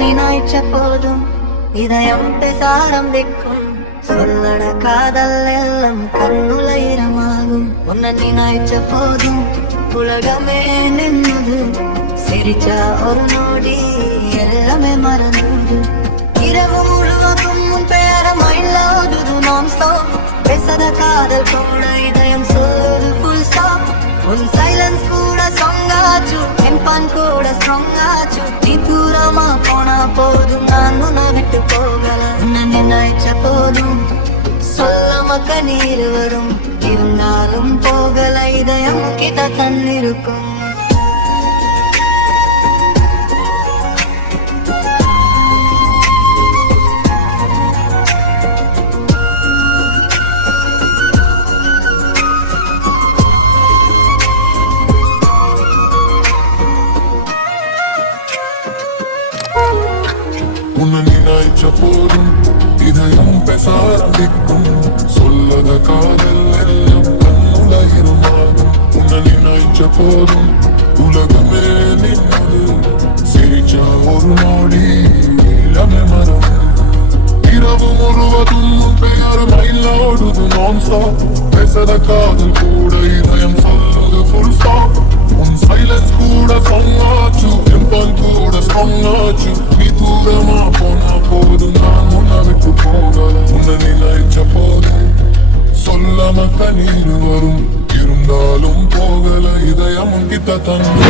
நினைச்ச போதும் இதயம் பேச ஆரம்பிக்கும். சொல்லட காதல் எல்லாம் கண்ணுல ஈரமாகும். உன்னை நினைச்ச போதும் உலகமே நின்னது. சிரிச்சா ஒரு நொடி எல்லாமே மறந்தது. இரவு முழுவதும் உன் பேர மைண்ட்ல ஓடுது நான் ஸ்டாப். பேசாத காதல் கூட இதயம் சொல்லுது ஃபுல் ஸ்டாப். உன் சைலன்ஸ் கூட சாங் ஆச்சு, என் பான் கூட ஸ்ட்ராங் ஆச்சு. நீ தூரமா போனா போதும், நான் உன்னை விட்டு போகல. உன்னை நினைச்ச போதும் சொல்லாம கண்ணீர் வரும். இருந்தாலும் போகல, இதயம் கிட்ட தன்னிருக்கும். உன்னை நினைச்ச போதும் இதயம் பேச ஆரம்பிக்கும். சொல்லத காதல் எல்லாம் கண்ணுல இருமாகும். உன்னை நினைச்ச போதும் உலகமே நின்னது. சிரிச்சா ஒரு நொடி எல்லாமே மறந்தது. இரவு முழுவதும் உன் பெயர் மயில ஓடுது நான் ஸ்டாப். பேசத காதல் கூட இதயம் சொல்லுது ஃபுல் ஸ்டாப். உன் சைலன்ஸ் கூட சொன்னாச்சு, எம்பன் கூட சொன்னாச்சு. நீ தூரமா போனா போதும், நான் உன்னை விட்டு போகல. உன்னை நினைச்ச போதும் சொல்லாம கண்ணீர் வரும். இருந்தாலும் போகல, இதயம் கிட்ட தந்து